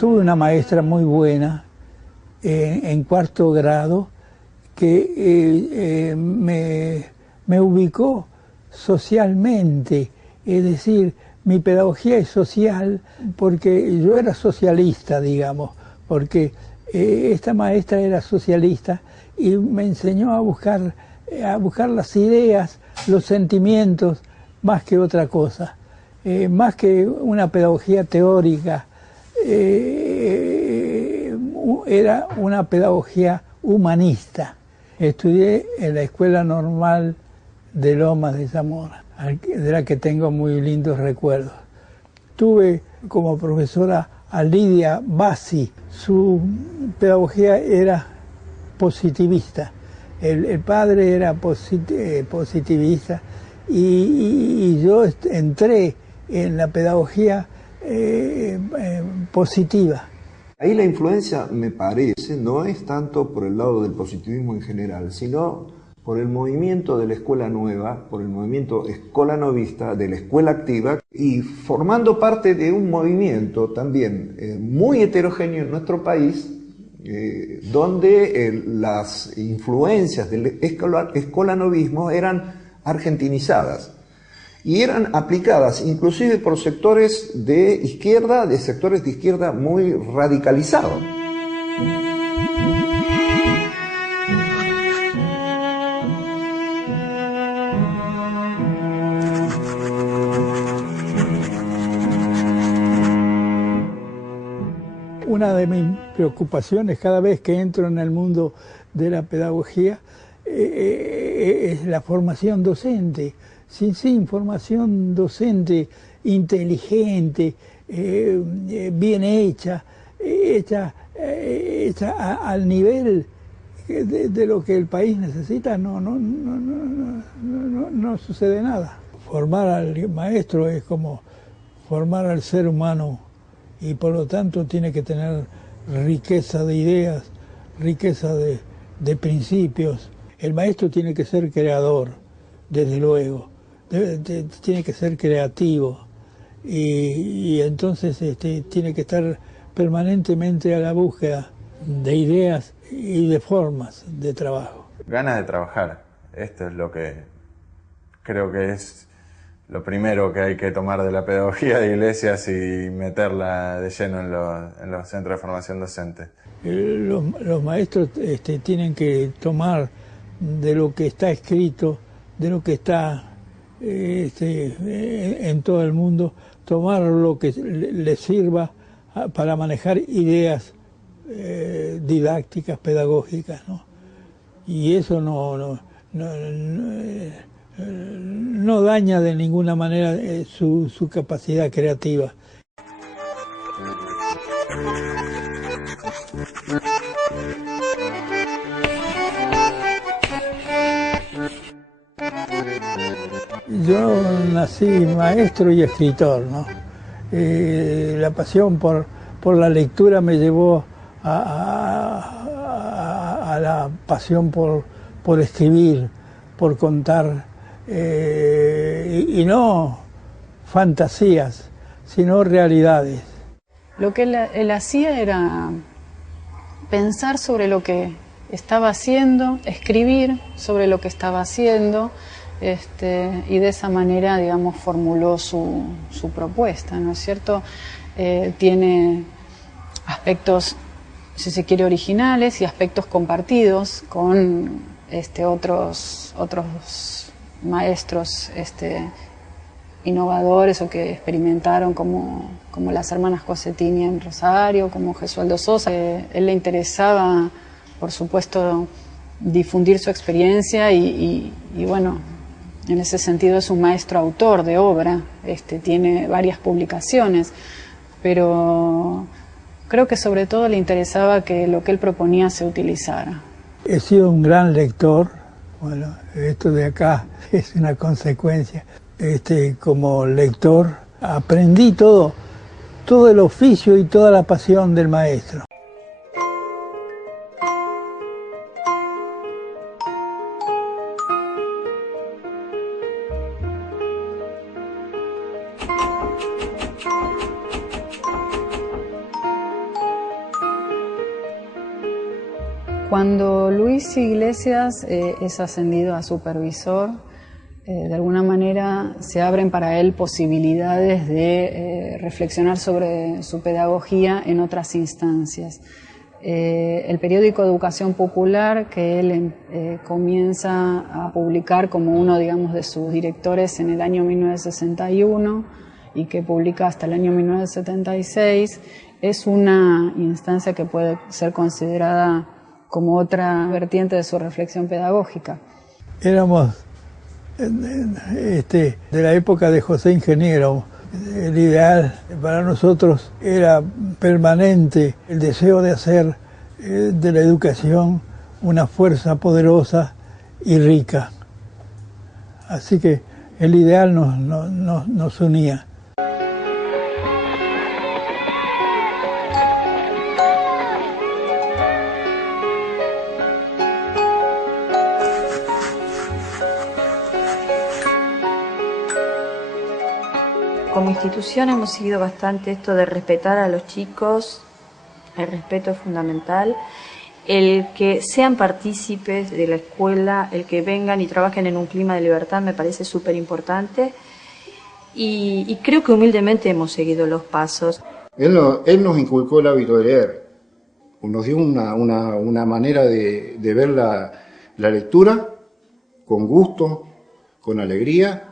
tuve una maestra muy buena en cuarto grado que me ubicó socialmente, es decir, mi pedagogía es social porque yo era socialista, digamos, porque esta maestra era socialista y me enseñó a buscar las ideas, los sentimientos, más que otra cosa, más que una pedagogía teórica, era una pedagogía humanista. Estudié en la Escuela Normal de Lomas de Zamora, de la que tengo muy lindos recuerdos. Tuve como profesora a Lidia Bassi. Su pedagogía era positivista. El padre era positivista y yo entré en la pedagogía positiva. Ahí la influencia, me parece, no es tanto por el lado del positivismo en general, sino por el movimiento de la escuela nueva, por el movimiento escolanovista, de la escuela activa, y formando parte de un movimiento también muy heterogéneo en nuestro país, donde las influencias del escolanovismo eran argentinizadas y eran aplicadas inclusive por sectores de izquierda, muy radicalizados. Una de mis preocupaciones cada vez que entro en el mundo de la pedagogía es la formación docente. Sin formación docente inteligente, bien hecha al nivel de lo que el país necesita, no sucede nada. Formar al maestro es como formar al ser humano y por lo tanto tiene que tener riqueza de ideas, riqueza de principios. El maestro tiene que ser creador, desde luego. Tiene que ser creativo y entonces tiene que estar permanentemente a la búsqueda de ideas y de formas de trabajo. Ganas de trabajar, esto es lo que creo que es lo primero que hay que tomar de la pedagogía de Iglesias y meterla de lleno en los centros de formación docente. Los maestros tienen que tomar de lo que está escrito, de lo que está en todo el mundo, tomar lo que les sirva para manejar ideas didácticas, pedagógicas, ¿no? Y eso no daña de ninguna manera su capacidad creativa. Yo nací maestro y escritor, ¿no? La pasión por la lectura me llevó a la pasión por escribir, por contar, y no fantasías, sino realidades. Lo que él hacía era pensar sobre lo que estaba haciendo, escribir sobre lo que estaba haciendo, y de esa manera, digamos, formuló su propuesta, ¿no es cierto? Tiene aspectos, si se quiere, originales y aspectos compartidos con otros maestros innovadores o que experimentaron, como las hermanas Cosettini en Rosario, como Gesualdo Sosa. Él le interesaba, por supuesto, difundir su experiencia y bueno, en ese sentido es un maestro autor de obra, tiene varias publicaciones, pero creo que sobre todo le interesaba que lo que él proponía se utilizara. He sido un gran lector, bueno, esto de acá es una consecuencia. Como lector aprendí todo el oficio y toda la pasión del maestro. Cuando Luis Iglesias es ascendido a supervisor, de alguna manera se abren para él posibilidades de reflexionar sobre su pedagogía en otras instancias. El periódico Educación Popular, que él comienza a publicar como uno, digamos, de sus directores en el año 1961 y que publica hasta el año 1976, es una instancia que puede ser considerada como otra vertiente de su reflexión pedagógica. Éramos de la época de José Ingeniero. El ideal para nosotros era permanente el deseo de hacer de la educación una fuerza poderosa y rica. Así que el ideal nos unía. Como institución hemos seguido bastante esto de respetar a los chicos, el respeto es fundamental, el que sean partícipes de la escuela, el que vengan y trabajen en un clima de libertad me parece súper importante y creo que humildemente hemos seguido los pasos. Él nos inculcó el hábito de leer, nos dio una manera de ver la lectura con gusto, con alegría.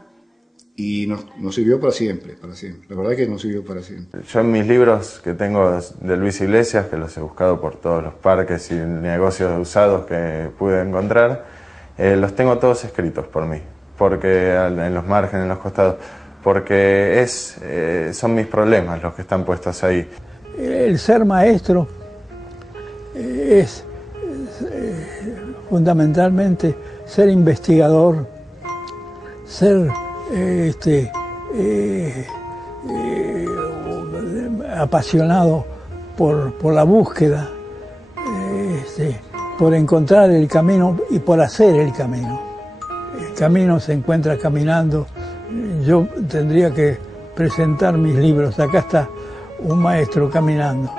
Y nos sirvió para siempre, para siempre. La verdad que nos sirvió para siempre. Yo en mis libros que tengo de Luis Iglesias, que los he buscado por todos los parques y negocios usados que pude encontrar, los tengo todos escritos por mí, porque en los márgenes, en los costados, porque son mis problemas los que están puestos ahí. El ser maestro es fundamentalmente ser investigador, ser apasionado por la búsqueda, por encontrar el camino y por hacer el camino. El camino se encuentra caminando. Yo tendría que presentar mis libros. Acá está un maestro caminando.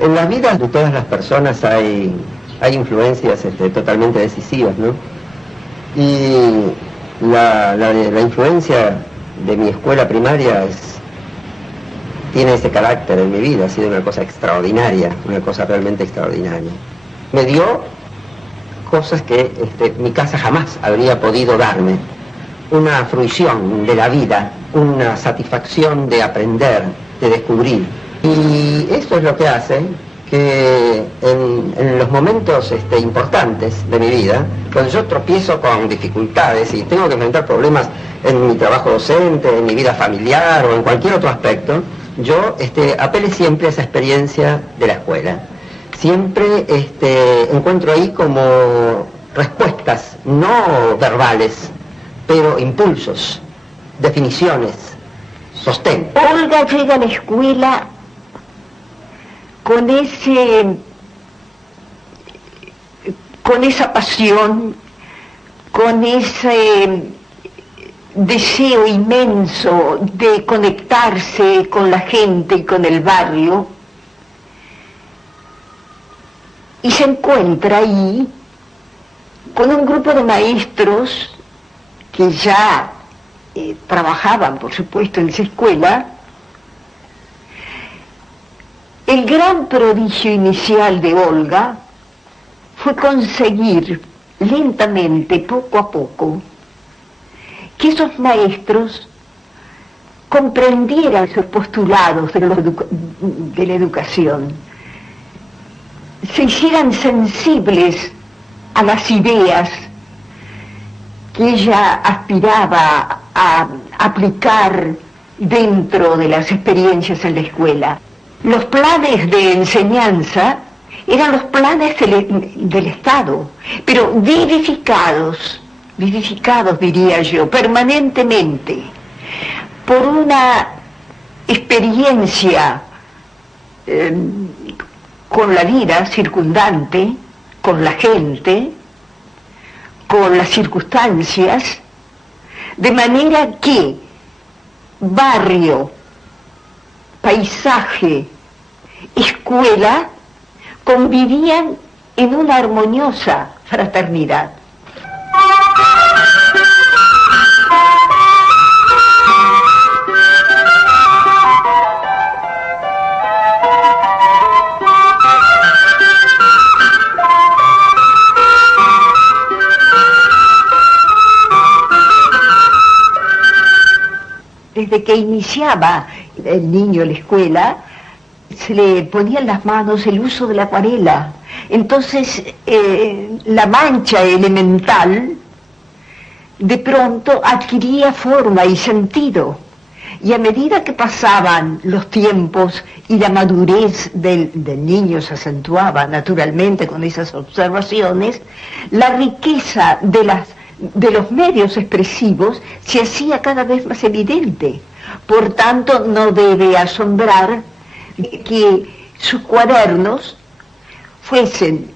En la vida de todas las personas hay influencias totalmente decisivas, ¿no? Y la influencia de mi escuela primaria tiene ese carácter en mi vida, ha sido una cosa extraordinaria, una cosa realmente extraordinaria. Me dio cosas que mi casa jamás habría podido darme, una fruición de la vida, una satisfacción de aprender, de descubrir. Y eso es lo que hace que en los momentos importantes de mi vida, cuando yo tropiezo con dificultades y tengo que enfrentar problemas en mi trabajo docente, en mi vida familiar o en cualquier otro aspecto, yo apele siempre a esa experiencia de la escuela. Siempre encuentro ahí como respuestas, no verbales, pero impulsos, definiciones, sostén. Olga llega a la escuela con esa pasión, con ese deseo inmenso de conectarse con la gente y con el barrio, y se encuentra ahí con un grupo de maestros que ya trabajaban, por supuesto, en esa escuela. El gran prodigio inicial de Olga fue conseguir lentamente, poco a poco, que esos maestros comprendieran sus postulados de la educación, se hicieran sensibles a las ideas que ella aspiraba a aplicar dentro de las experiencias en la escuela. Los planes de enseñanza eran los planes del Estado, pero vivificados diría yo, permanentemente, por una experiencia con la vida circundante, con la gente, con las circunstancias, De manera que barrio, paisaje, escuela convivían en una armoniosa fraternidad. Desde que iniciaba el niño la escuela, se le ponía en las manos el uso de la acuarela. Entonces, la mancha elemental de pronto adquiría forma y sentido. Y a medida que pasaban los tiempos y la madurez del niño se acentuaba naturalmente con esas observaciones, la riqueza de los medios expresivos se hacía cada vez más evidente. Por tanto, no debe asombrar que sus cuadernos fuesen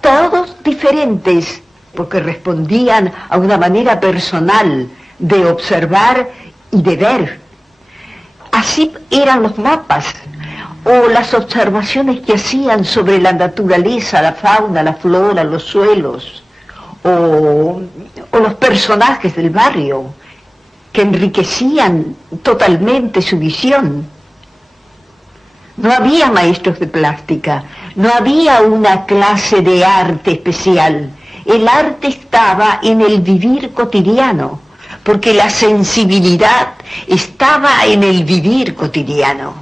todos diferentes, porque respondían a una manera personal de observar y de ver. Así eran los mapas o las observaciones que hacían sobre la naturaleza, la fauna, la flora, los suelos, o los personajes del barrio, que enriquecían totalmente su visión. No había maestros de plástica, no había una clase de arte especial. El arte estaba en el vivir cotidiano, porque la sensibilidad estaba en el vivir cotidiano.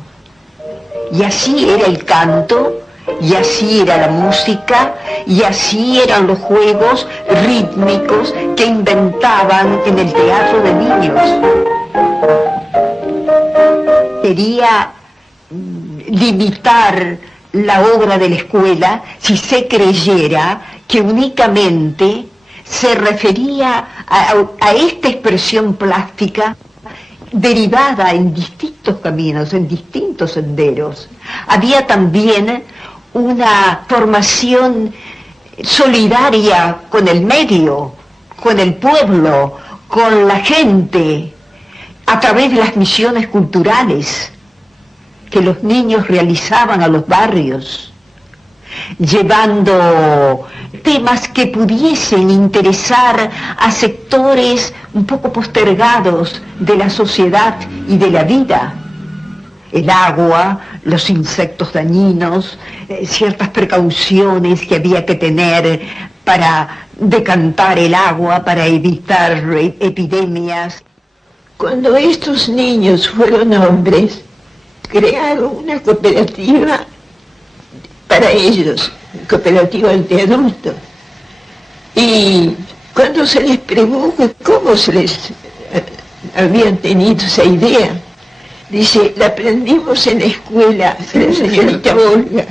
Y así era el canto, y así era la música, y así eran los juegos rítmicos que inventaban en el teatro de niños. Quería limitar la obra de la escuela si se creyera que únicamente se refería a esta expresión plástica derivada en distintos caminos, en distintos senderos. Había también una formación solidaria con el medio, con el pueblo, con la gente, a través de las misiones culturales que los niños realizaban a los barrios, llevando temas que pudiesen interesar a sectores un poco postergados de la sociedad y de la vida. El agua, los insectos dañinos, ciertas precauciones que había que tener para decantar el agua, para evitar epidemias. Cuando estos niños fueron hombres, crearon una cooperativa para ellos, cooperativa de adultos. Y cuando se les preguntó cómo se les habían tenido esa idea, dice, la aprendimos en la escuela de la señorita Olga.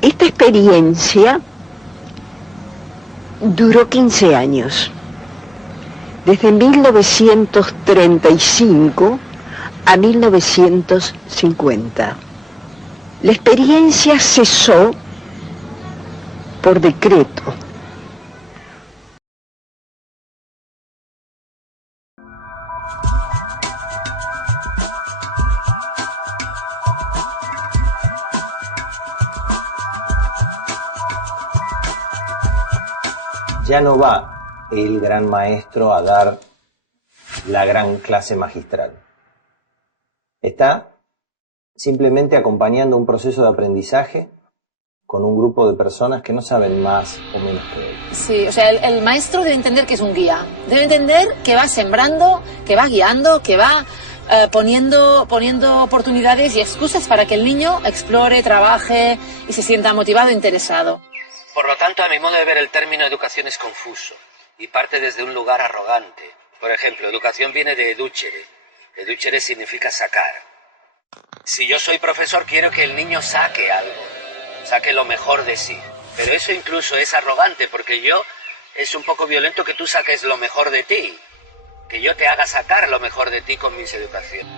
Esta experiencia duró 15 años, desde 1935 a 1950. La experiencia cesó por decreto. Ya no va el gran maestro a dar la gran clase magistral. Está simplemente acompañando un proceso de aprendizaje con un grupo de personas que no saben más o menos que él. Sí, o sea, el maestro debe entender que es un guía. Debe entender que va sembrando, que va guiando, que va poniendo oportunidades y excusas para que el niño explore, trabaje y se sienta motivado e interesado. Por lo tanto, a mi modo de ver, el término educación es confuso y parte desde un lugar arrogante. Por ejemplo, educación viene de educere. Educere significa sacar. Si yo soy profesor, quiero que el niño saque algo, saque lo mejor de sí. Pero eso incluso es arrogante, porque es un poco violento que tú saques lo mejor de ti, que yo te haga sacar lo mejor de ti con mis educaciones.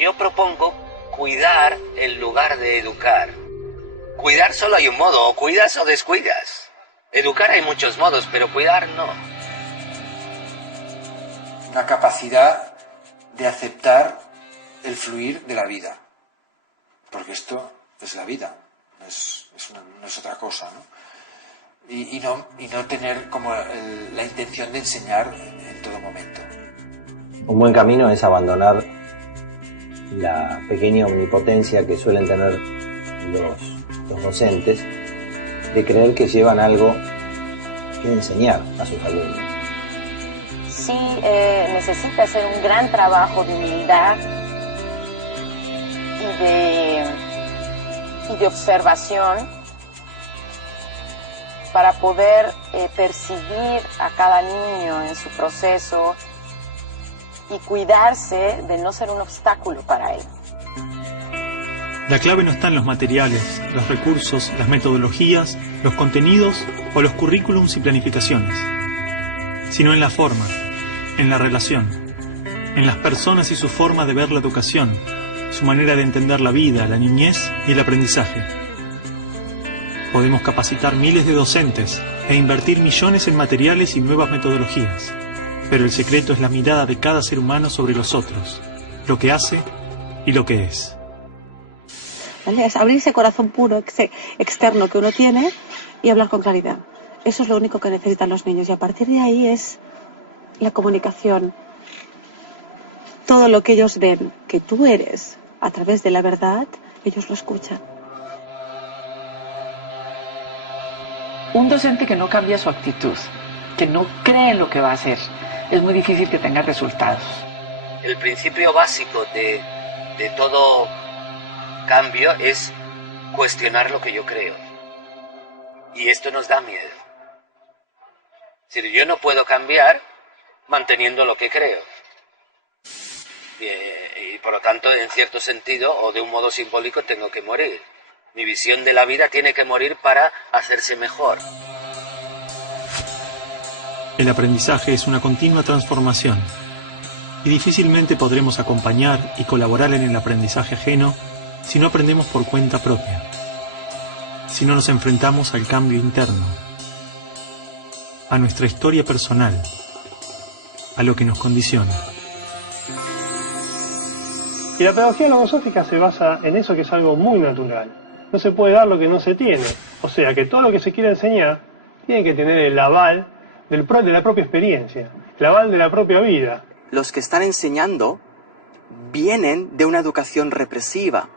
Yo propongo cuidar en lugar de educar. Cuidar solo hay un modo, o cuidas o descuidas. Educar hay muchos modos, pero cuidar no. Una capacidad de aceptar el fluir de la vida, porque esto es la vida, no es otra cosa, ¿no? Y no tener como la intención de enseñar en todo momento. Un buen camino es abandonar la pequeña omnipotencia que suelen tener los docentes, de creer que llevan algo que enseñar a sus alumnos. Sí, necesita hacer un gran trabajo de humildad y de observación para poder percibir a cada niño en su proceso y cuidarse de no ser un obstáculo para él. La clave no está en los materiales, los recursos, las metodologías, los contenidos o los currículums y planificaciones, sino en la forma, en la relación, en las personas y su forma de ver la educación, su manera de entender la vida, la niñez y el aprendizaje. Podemos capacitar miles de docentes e invertir millones en materiales y nuevas metodologías, pero el secreto es la mirada de cada ser humano sobre los otros, lo que hace y lo que es. ¿Vale? Es abrir ese corazón puro, externo que uno tiene y hablar con claridad. Eso es lo único que necesitan los niños y a partir de ahí es la comunicación. Todo lo que ellos ven que tú eres a través de la verdad, ellos lo escuchan. Un docente que no cambia su actitud, que no cree en lo que va a hacer, es muy difícil que tenga resultados. El principio básico de todo cambio es cuestionar lo que yo creo. Y esto nos da miedo. Es decir, yo no puedo cambiar manteniendo lo que creo. Y por lo tanto, en cierto sentido, o de un modo simbólico, tengo que morir. Mi visión de la vida tiene que morir para hacerse mejor. El aprendizaje es una continua transformación y difícilmente podremos acompañar y colaborar en el aprendizaje ajeno si no aprendemos por cuenta propia, si no nos enfrentamos al cambio interno, a nuestra historia personal, a lo que nos condiciona. Y la pedagogía logosófica se basa en eso, que es algo muy natural. No se puede dar lo que no se tiene. O sea que todo lo que se quiere enseñar tiene que tener el aval de la propia experiencia, el aval de la propia vida. Los que están enseñando vienen de una educación represiva.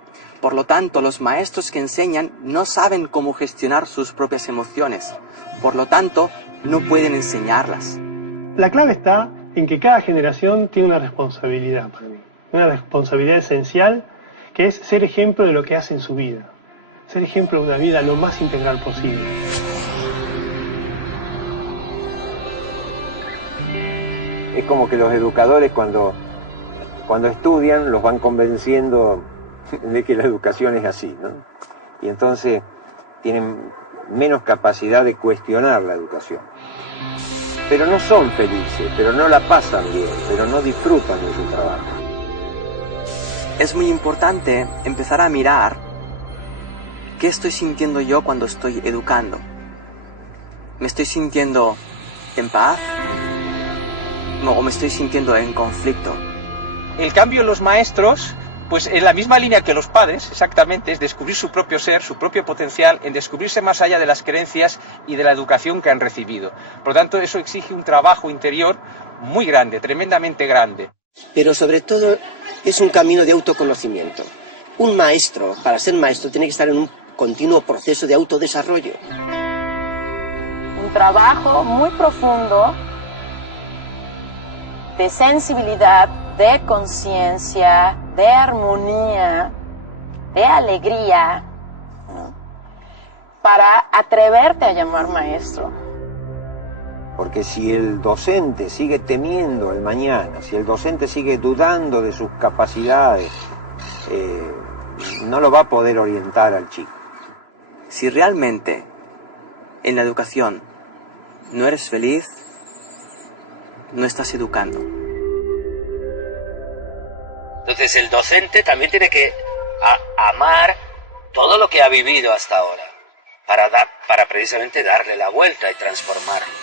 Por lo tanto, los maestros que enseñan no saben cómo gestionar sus propias emociones. Por lo tanto, no pueden enseñarlas. La clave está en que cada generación tiene una responsabilidad para mí. Una responsabilidad esencial, que es ser ejemplo de lo que hace en su vida. Ser ejemplo de una vida lo más integral posible. Es como que los educadores cuando estudian los van convenciendo de que la educación es así, ¿no? Y entonces tienen menos capacidad de cuestionar la educación. Pero no son felices, pero no la pasan bien, pero no disfrutan de su trabajo. Es muy importante empezar a mirar qué estoy sintiendo yo cuando estoy educando. ¿Me estoy sintiendo en paz? ¿O me estoy sintiendo en conflicto? El cambio en los maestros, pues en la misma línea que los padres, exactamente, es descubrir su propio ser, su propio potencial, en descubrirse más allá de las creencias y de la educación que han recibido. Por lo tanto, eso exige un trabajo interior muy grande, tremendamente grande. Pero sobre todo es un camino de autoconocimiento. Un maestro, para ser maestro, tiene que estar en un continuo proceso de autodesarrollo. Un trabajo muy profundo de sensibilidad, de conciencia, de armonía, de alegría, ¿no? Para atreverte a llamar maestro. Porque si el docente sigue temiendo el mañana, si el docente sigue dudando de sus capacidades, no lo va a poder orientar al chico. Si realmente en la educación no eres feliz, no estás educando. Entonces el docente también tiene que amar todo lo que ha vivido hasta ahora, para precisamente darle la vuelta y transformarlo.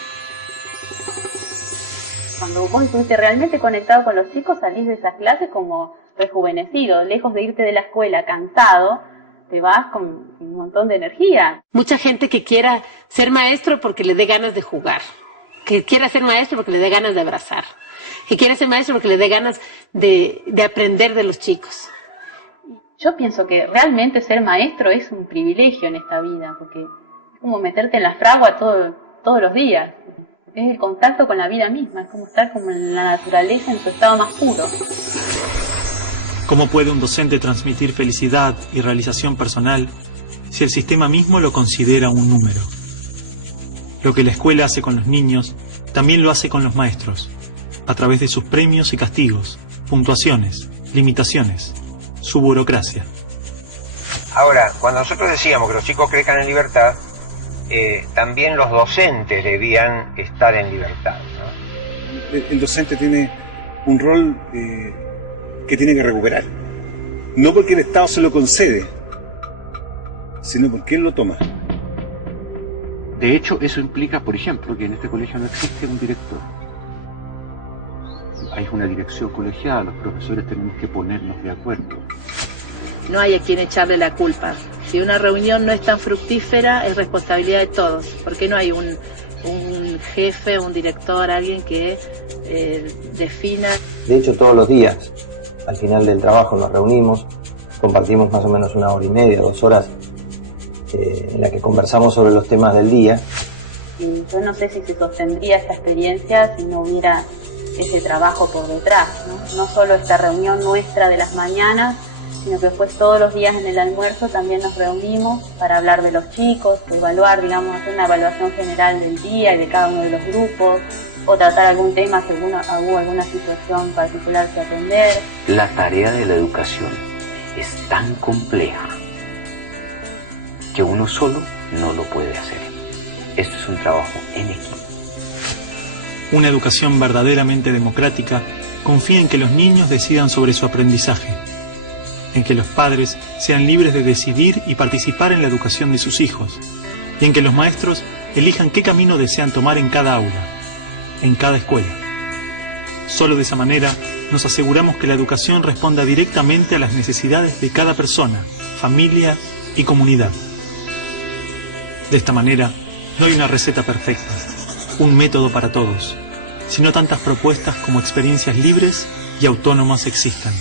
Cuando vos estuviste realmente conectado con los chicos, salís de esas clases como rejuvenecido, lejos de irte de la escuela cansado, te vas con un montón de energía. Mucha gente que quiera ser maestro porque le dé ganas de jugar, que quiera ser maestro porque le dé ganas de abrazar, que quiera ser maestro porque le dé ganas de aprender de los chicos. Yo pienso que realmente ser maestro es un privilegio en esta vida, porque es como meterte en la fragua todos los días. Es el contacto con la vida misma, es como estar como en la naturaleza en su estado más puro. ¿Cómo puede un docente transmitir felicidad y realización personal si el sistema mismo lo considera un número? Lo que la escuela hace con los niños, también lo hace con los maestros, a través de sus premios y castigos, puntuaciones, limitaciones, su burocracia. Ahora, cuando nosotros decíamos que los chicos crezcan en libertad, también los docentes debían estar en libertad, ¿no? El docente tiene un rol que tiene que recuperar. No porque el Estado se lo concede, sino porque él lo toma. De hecho, eso implica, por ejemplo, que en este colegio no existe un director. Hay una dirección colegial, los profesores tenemos que ponernos de acuerdo. No hay a quien echarle la culpa. Si una reunión no es tan fructífera, es responsabilidad de todos. Porque no hay un jefe, un director, alguien que defina. De hecho, todos los días, al final del trabajo, nos reunimos, compartimos más o menos 1 hora y media, 2 horas, en la que conversamos sobre los temas del día. Y yo no sé si se sostendría esta experiencia si no hubiera ese trabajo por detrás, ¿no? No solo esta reunión nuestra de las mañanas, sino que después todos los días en el almuerzo también nos reunimos para hablar de los chicos, evaluar, digamos, hacer una evaluación general del día y de cada uno de los grupos, o tratar algún tema si hubo alguna situación particular que atender. La tarea de la educación es tan compleja que uno solo no lo puede hacer. Esto es un trabajo en equipo. Una educación verdaderamente democrática confía en que los niños decidan sobre su aprendizaje, en que los padres sean libres de decidir y participar en la educación de sus hijos, y en que los maestros elijan qué camino desean tomar en cada aula, en cada escuela. Solo de esa manera nos aseguramos que la educación responda directamente a las necesidades de cada persona, familia y comunidad. De esta manera, no hay una receta perfecta, un método para todos, sino tantas propuestas como experiencias libres y autónomas existan.